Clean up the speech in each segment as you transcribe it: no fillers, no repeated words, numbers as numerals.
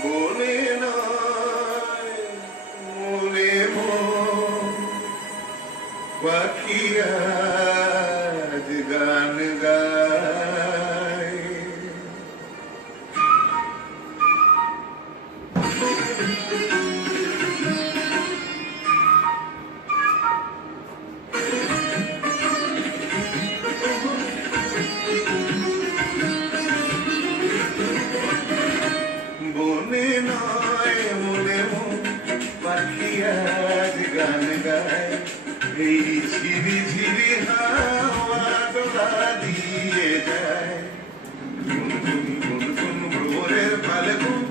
বনে নয় মনে মন পাখি আজ গান গায়। বনে নয় মনে মন পাখি আজ গান গায়। এই ঝিরি ঝিরি হাওয়া দোলা দিয়ে যায়। গুনগুন গুনগুন ভোরের ফাল্গুন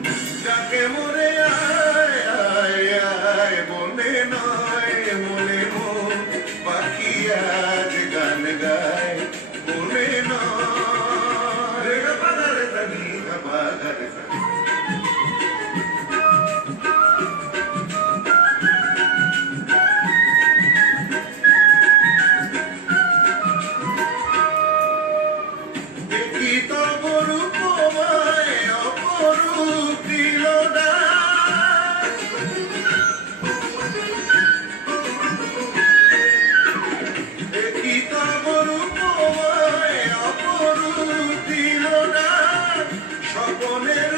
ডাকে মোরে আয় আয় আয়। বনে নয় মনে মন পাখি আজ গান গায়। বনে নয় রে গা পা গা রে সা নি গা পা গা রে সা। দেখি তব রূপময় অপরূপ তিলদার। দেখি তব রূপময় অপরূপ তিলদার। স্বপনের